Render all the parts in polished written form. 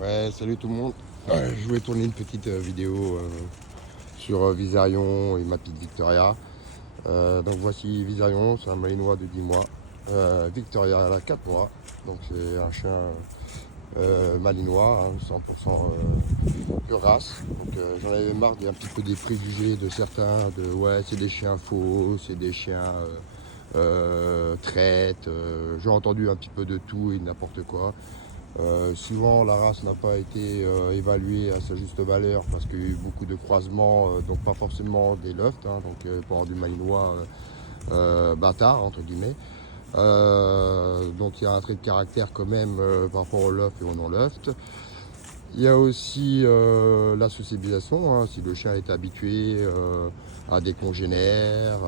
Ouais, salut tout le monde. Je voulais tourner une petite vidéo sur Viserion et ma petite Victoria. Donc voici Viserion, c'est un malinois de 10 mois. Victoria, elle a 4 mois. Donc c'est un chien malinois, hein, 100% de race. Donc j'en avais marre d'un petit peu des préjugés de certains, de ouais, c'est des chiens faux, c'est des chiens traite. J'ai entendu un petit peu de tout et n'importe quoi. Souvent la race n'a pas été évaluée à sa juste valeur parce qu'il y a eu beaucoup de croisements, donc pas forcément des lofts, hein, donc pour avoir du malinois bâtard entre guillemets. Donc il y a un trait de caractère quand même par rapport au loft et au non-loft. Il y a aussi la sociabilisation, hein, si le chien est habitué à des congénères,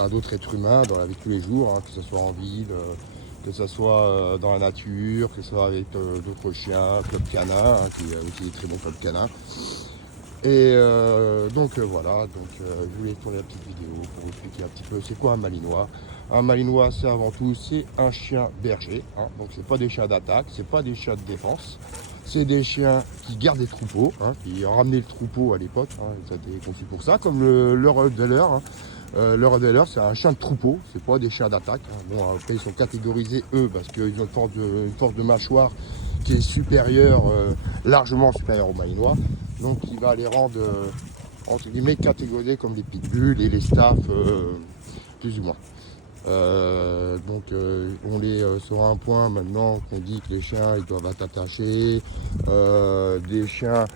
à d'autres êtres humains dans la vie de tous les jours, hein, que ce soit en ville, que ce soit dans la nature, que ce soit avec d'autres chiens, club canin, hein, qui est aussi des très bons club canin. Et donc voilà, je voulais tourner la petite vidéo pour vous expliquer un petit peu c'est quoi un malinois. Un malinois, c'est avant tout, c'est un chien berger, hein, donc c'est pas des chiens d'attaque, c'est pas des chiens de défense. C'est des chiens qui gardent des troupeaux, hein, qui ont ramené le troupeau à l'époque, hein, ça a été conçu pour ça, comme le Rottweiler. Hein. Le Rottweiler, c'est un chien de troupeau, c'est pas des chiens d'attaque. Hein. Bon, après, ils sont catégorisés, eux, parce qu'ils ont une force de mâchoire qui est supérieure, largement supérieure aux malinois. Donc, il va les rendre, entre guillemets, catégorisés comme les pitbulls et les staffs, plus ou moins. On est sur un point maintenant qu'on dit que les chiens ils doivent être attachés, des chiens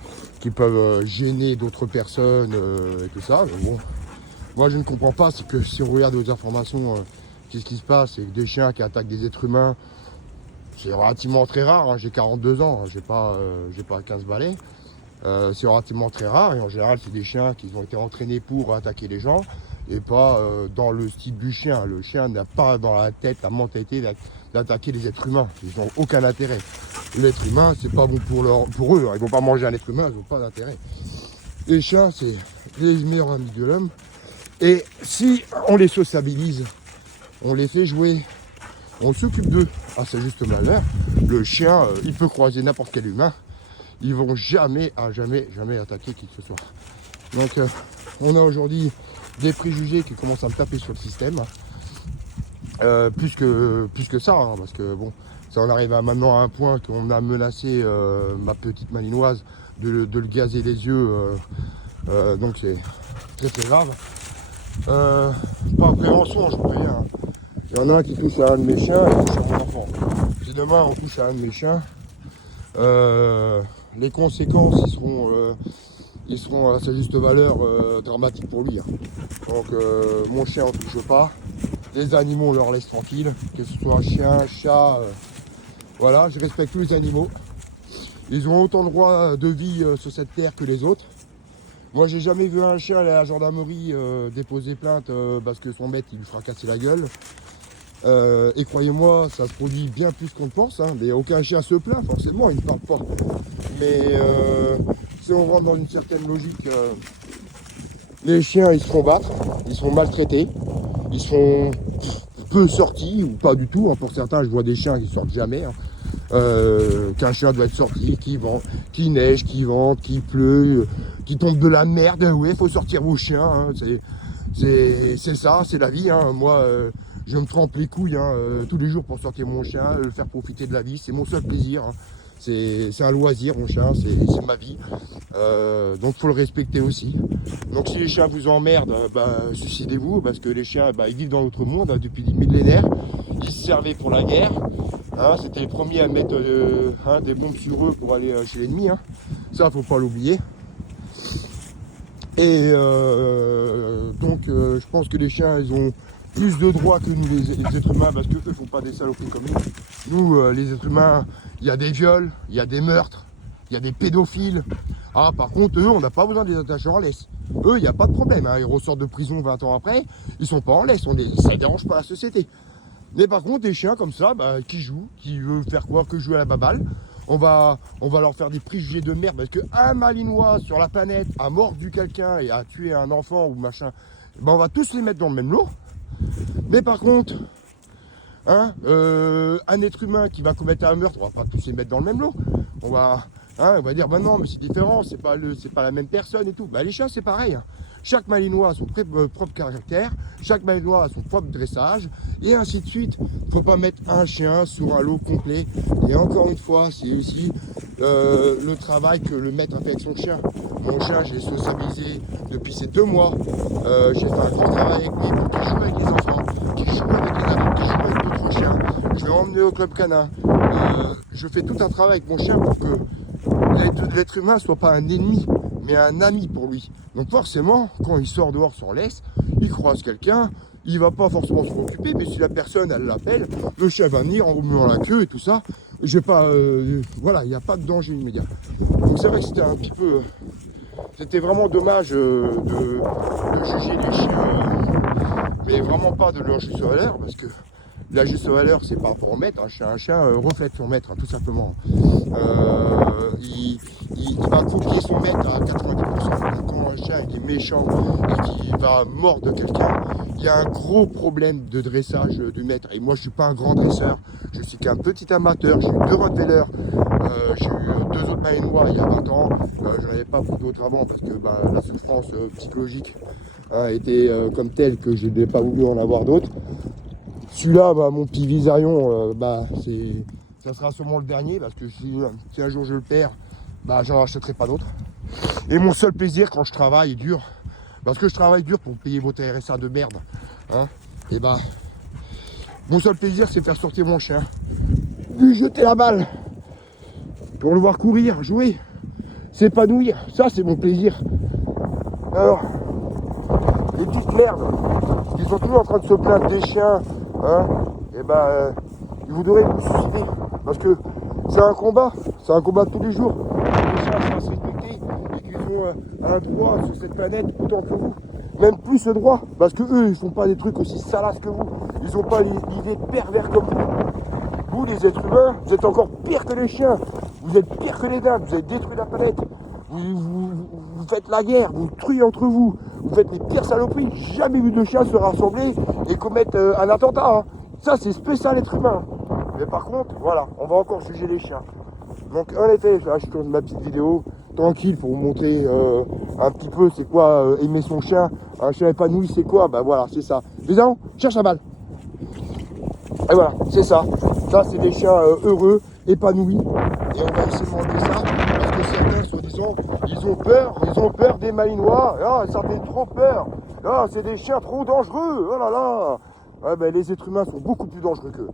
qui peuvent gêner d'autres personnes et tout ça. Mais bon, moi je ne comprends pas, c'est que si on regarde aux informations, qu'est-ce qui se passe, c'est que des chiens qui attaquent des êtres humains, c'est relativement très rare. Hein. J'ai 42 ans, hein. J'ai pas 15 balais. C'est relativement très rare et en général c'est des chiens qui ont été entraînés pour attaquer les gens et pas dans le style du chien. Le chien n'a pas dans la tête la mentalité d'attaquer les êtres humains. Ils n'ont aucun intérêt. L'être humain, c'est pas bon pour eux. Ils vont pas manger un être humain, ils n'ont pas d'intérêt. Les chiens, c'est les meilleurs amis de l'homme. Et si on les sociabilise, on les fait jouer, on s'occupe d'eux à sa juste valeur, le chien, il peut croiser n'importe quel humain. Ils vont jamais attaquer qui que ce soit. Donc on a aujourd'hui des préjugés qui commencent à me taper sur le système. Plus que ça, hein, parce que bon, ça on arrive maintenant à un point qu'on a menacé ma petite malinoise de le gazer les yeux. Donc c'est grave. Pas prévention, je préviens. Il y en a un qui touche à un de mes chiens et touche à mon enfant. Si demain on touche à un de mes chiens, les conséquences ils seront à sa juste valeur dramatiques pour lui. Hein. Donc mon chien on touche pas, les animaux on leur laisse tranquille, que ce soit un chien, chat, voilà, je respecte tous les animaux. Ils ont autant de droits de vie sur cette terre que les autres. Moi j'ai jamais vu un chien aller à la gendarmerie déposer plainte parce que son maître il lui fera casser la gueule. Et croyez-moi, ça se produit bien plus qu'on le pense, hein, mais aucun chien se plaint, forcément, il ne parle pas. Mais si on rentre dans une certaine logique, les chiens, ils se font battre, ils sont maltraités, ils sont peu sortis, ou pas du tout. Hein, pour certains, je vois des chiens qui sortent jamais. Hein, qu'un chien doit être sorti, qui neige, qui vente, qui pleut, qui tombe de la merde. Ouais, faut sortir vos chiens. Hein, c'est ça, c'est la vie. Hein. Moi, je me trempe les couilles hein, tous les jours pour sortir mon chien, le faire profiter de la vie. C'est mon seul plaisir. Hein. C'est un loisir, mon chien, c'est ma vie. Donc faut le respecter aussi. Donc si les chiens vous emmerdent, suicidez-vous, parce que les chiens, ils vivent dans notre monde hein, depuis des millénaires. Ils se servaient pour la guerre. Hein, c'était les premiers à mettre des bombes sur eux pour aller chez l'ennemi. Hein. Ça, faut pas l'oublier. Et je pense que les chiens, ils ont plus de droits que nous les êtres humains parce qu'eux font pas des saloperies comme nous. Nous, les êtres humains, il y a des viols, il y a des meurtres, il y a des pédophiles. Ah, par contre, eux, on n'a pas besoin de les attacher en laisse. Eux, il n'y a pas de problème. Hein. Ils ressortent de prison 20 ans après, ils sont pas en laisse. Ça ne dérange pas la société. Mais par contre, des chiens comme ça, qui jouent, qui veulent faire quoi que jouer à la baballe, on va leur faire des préjugés de merde parce qu'un malinois sur la planète a mordu quelqu'un et a tué un enfant ou machin, on va tous les mettre dans le même lot. Mais par contre, hein, un être humain qui va commettre un meurtre, on va pas tous les mettre dans le même lot. Hein, on va dire, bah non, mais c'est différent, c'est pas la même personne et tout. Bah, les chiens, c'est pareil. Hein. Chaque malinois a son propre caractère, chaque malinois a son propre dressage, et ainsi de suite. Il ne faut pas mettre un chien sur un lot complet. Et encore une fois, c'est aussi le travail que le maître a fait avec son chien. Mon chien, je l'ai socialisé depuis ces 2 mois. J'ai fait un grand travail avec lui pour qu'il joue avec les enfants, qu'il joue avec les adultes, qu'il joue avec d'autres chiens. Je l'ai emmené au club canin. Je fais tout un travail avec mon chien pour que l'être humain ne soit pas un ennemi, mais un ami pour lui. Donc forcément, quand il sort dehors sur l'Est, il croise quelqu'un, il va pas forcément s'en occuper, mais si la personne, elle l'appelle, le chien va venir en remuant la queue et tout ça. J'ai pas, voilà, il n'y a pas de danger immédiat. Donc c'est vrai que c'était un petit peu, c'était vraiment dommage de juger les chiens, mais vraiment pas de leur juste valeur, parce que la juste valeur, c'est pas pour maître. Un chien reflète son maître, hein, tout simplement. Il va copier son maître à 90%. Quand un chien il est méchant et qu'il va mordre quelqu'un, il y a un gros problème de dressage du maître. Et moi, je suis pas un grand dresseur. Je suis qu'un petit amateur. J'ai eu 2 Rottweilers. J'ai eu 2 autres malinois il y a 20 ans. Je n'en avais pas beaucoup d'autres avant parce que la souffrance psychologique était comme telle que je n'ai pas voulu en avoir d'autres. Celui-là, mon petit Visarion, ça sera sûrement le dernier parce que si un jour je le perds, j'en rachèterai pas d'autres. Et mon seul plaisir quand je travaille dur, parce que je travaille dur pour payer votre RSA de merde, hein, et mon seul plaisir c'est faire sortir mon chien, lui jeter la balle, pour le voir courir, jouer, s'épanouir, ça c'est mon plaisir. Alors, les petites merdes qui sont toujours en train de se plaindre des chiens, hein, vous devrez vous suicider parce que c'est un combat tous les jours. Les chiens doivent se respecter et qu'ils ont un droit sur cette planète autant que vous. Même plus ce droit, parce que eux, ils font pas des trucs aussi salaces que vous. Ils n'ont pas l'idée pervers comme vous. Vous, les êtres humains, vous êtes encore pire que les chiens. Vous êtes pire que les dingues. Vous avez détruit la planète. Vous faites la guerre, vous truez entre vous. Vous faites les pires saloperies. Jamais vu de chiens se rassembler et commettre un attentat. Hein. Ça, c'est spécial être humain. Mais par contre, voilà, on va encore juger les chiens. Donc en effet, là, je tourne ma petite vidéo tranquille pour vous montrer un petit peu c'est quoi aimer son chien. Un chien épanoui, c'est quoi? Voilà, c'est ça. Les gens, cherche la balle. Et voilà, c'est ça. Ça, c'est des chiens heureux, épanouis. Et on va essayer de manger ça parce que certains, soi-disant, ils ont peur des malinois. Ah, ça fait trop peur. Ah, c'est des chiens trop dangereux. Oh là là. Ouais, les êtres humains sont beaucoup plus dangereux qu'eux.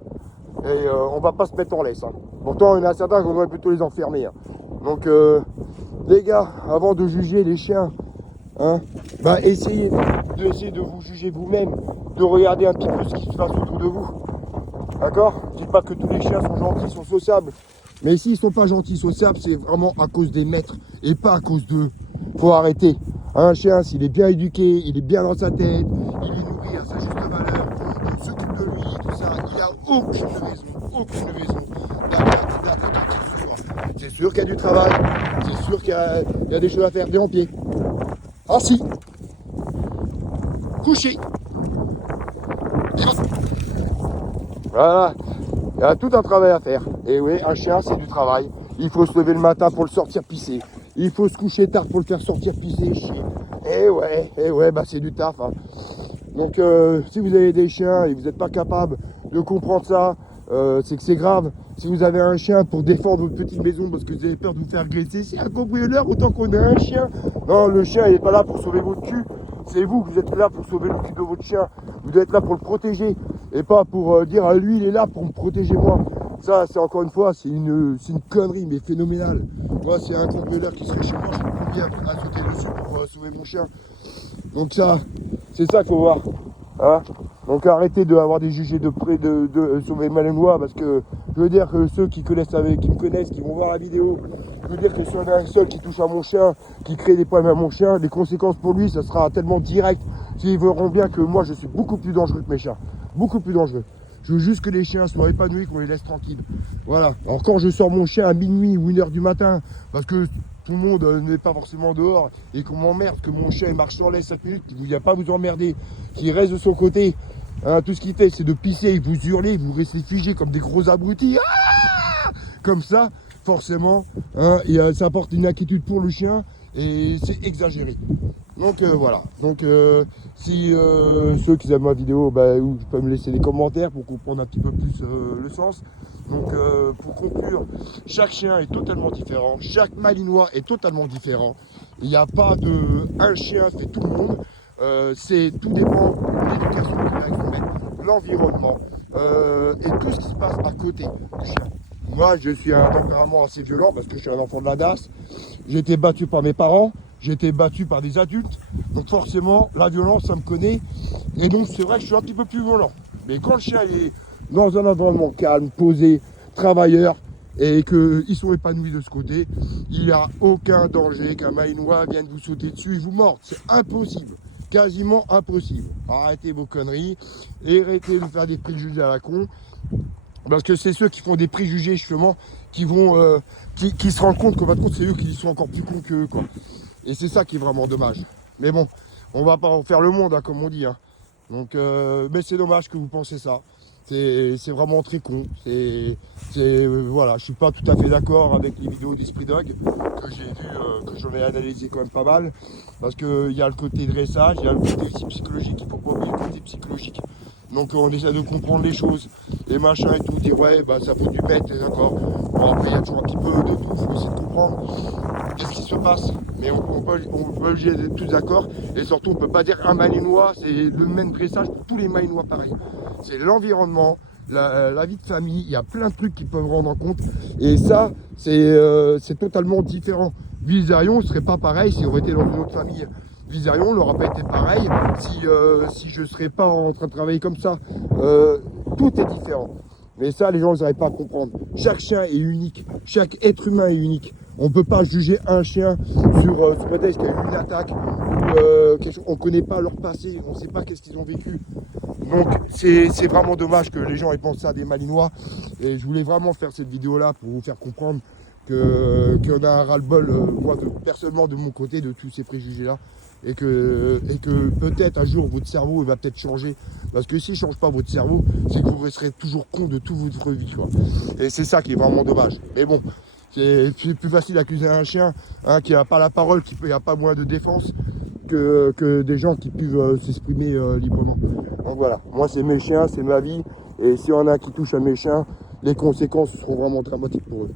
Et on va pas se mettre en laisse. Hein. Pourtant, il y en a certains qu'on devrait plutôt les enfermer. Hein. Donc, les gars, avant de juger les chiens, hein, essayez de vous juger vous-même, de regarder un petit peu ce qui se passe autour de vous. D'accord? Je dis pas que tous les chiens sont gentils, sont sociables. Mais s'ils sont pas gentils, sociables, c'est vraiment à cause des maîtres et pas à cause d'eux. Faut arrêter. Un chien, s'il est bien éduqué, il est bien dans sa tête, il est nourri à sa juste valeur, on s'occupe de lui, tout ça, il n'y a aucune raison d'attaquer qui que ce soit. C'est sûr qu'il y a du travail, c'est sûr qu'il y a des choses à faire, des en pied. Assis, couché. Voilà, il y a tout un travail à faire. Et oui, un chien, c'est du travail. Il faut se lever le matin pour le sortir pisser. Il faut se coucher tard pour le faire sortir pisser et chier. Et ouais, c'est du taf. Hein. Donc, si vous avez des chiens et vous n'êtes pas capable de comprendre ça, c'est que c'est grave. Si vous avez un chien pour défendre votre petite maison parce que vous avez peur de vous faire agresser, c'est un cambrioleur autant qu'on a un chien. Non, le chien, il n'est pas là pour sauver votre cul. C'est vous êtes là pour sauver le cul de votre chien. Vous devez être là pour le protéger. Et pas pour dire à lui, il est là pour me protéger moi. Ça, c'est encore une fois, c'est une connerie, mais phénoménale. Moi, c'est un cambrioleur qui serait chez moi, je serais le premier à sauter dessus pour sauver mon chien. Donc ça, c'est ça qu'il faut voir. Hein, donc arrêtez d'avoir des jugés de près de sauver le malinois parce que je veux dire que ceux qui me connaissent, qui vont voir la vidéo, je veux dire que si on a un seul qui touche à mon chien, qui crée des problèmes à mon chien, les conséquences pour lui, ça sera tellement direct. S'ils verront bien que moi je suis beaucoup plus dangereux que mes chiens. Beaucoup plus dangereux. Je veux juste que les chiens soient épanouis, qu'on les laisse tranquilles. Voilà. Alors quand je sors mon chien à minuit ou 1h du matin, parce que tout le monde n'est pas forcément dehors et qu'on m'emmerde, que mon chien marche sur les 7 minutes, il n'y a pas à vous emmerder, qu'il reste de son côté. Hein, tout ce qu'il fait, c'est de pisser, vous hurler, vous restez figés comme des gros abrutis. Ah comme ça, forcément, hein, ça apporte une inquiétude pour le chien et c'est exagéré. Donc voilà, donc si ceux qui aiment ma vidéo, vous pouvez me laisser des commentaires pour comprendre un petit peu plus le sens. Donc pour conclure, chaque chien est totalement différent, chaque malinois est totalement différent. Il n'y a pas de un chien fait tout le monde, tout dépend de l'éducation qu'il a avec son maître, l'environnement et tout ce qui se passe à côté du chien. Moi je suis un tempérament assez violent parce que je suis un enfant de la DAS, j'ai été battu par mes parents. J'ai été battu par des adultes, donc forcément la violence ça me connaît, et donc c'est vrai que je suis un petit peu plus violent. Mais quand le chien est dans un environnement calme, posé, travailleur, et qu'ils sont épanouis de ce côté, il n'y a aucun danger qu'un malinois vienne vous sauter dessus et vous morde. C'est impossible, quasiment impossible. Arrêtez vos conneries, et arrêtez de faire des préjugés à la con. Parce que c'est ceux qui font des préjugés justement qui vont qui se rendent compte qu'en fin de compte c'est eux qui sont encore plus cons qu'eux quoi. Et c'est ça qui est vraiment dommage. Mais bon, on va pas en faire le monde hein, comme on dit. Hein. Donc, mais c'est dommage que vous pensez ça. C'est vraiment très con. Voilà, je suis pas tout à fait d'accord avec les vidéos d'Esprit Dog que j'ai vu, que j'en ai analysé quand même pas mal. Parce qu'il y a le côté dressage, il y a le côté aussi psychologique. Il faut pas oublier le côté psychologique. Donc on essaie de comprendre les choses, et machin et tout, dire ouais ça faut du bête, d'accord. Bon après il y a toujours un petit peu de tout, il faut essayer de comprendre qu'est-ce qui se passe. Mais on peut être tous d'accord, et surtout on peut pas dire un malinois, c'est le même dressage pour tous les malinois pareil. C'est l'environnement, la vie de famille, il y a plein de trucs qui peuvent rendre en compte, et ça c'est totalement différent. Vizerion ne serait pas pareil s'il aurait été dans une autre famille. Vizerion n'aura pas été pareil si je ne serais pas en train de travailler comme ça. Tout est différent. Mais ça, les gens n'arrivent pas à comprendre. Chaque chien est unique. Chaque être humain est unique. On ne peut pas juger un chien sur prétexte qu'il y a eu une attaque ou quelque chose. On ne connaît pas leur passé. On ne sait pas qu'est-ce qu'ils ont vécu. Donc, c'est vraiment dommage que les gens aient pensé à des malinois. Et je voulais vraiment faire cette vidéo-là pour vous faire comprendre qu'on a un ras-le-bol, moi, personnellement, de mon côté, de tous ces préjugés-là. Et que peut-être un jour votre cerveau va peut-être changer, parce que s'il ne change pas votre cerveau, c'est que vous resterez toujours con de toute votre vie quoi. Et c'est ça qui est vraiment dommage. Mais bon, c'est plus facile d'accuser un chien qui n'a pas la parole, qui n'a pas moins de défense que des gens qui peuvent s'exprimer librement. Donc voilà, moi c'est mes chiens, c'est ma vie, et s'il y en a qui touchent à mes chiens, les conséquences seront vraiment dramatiques pour eux.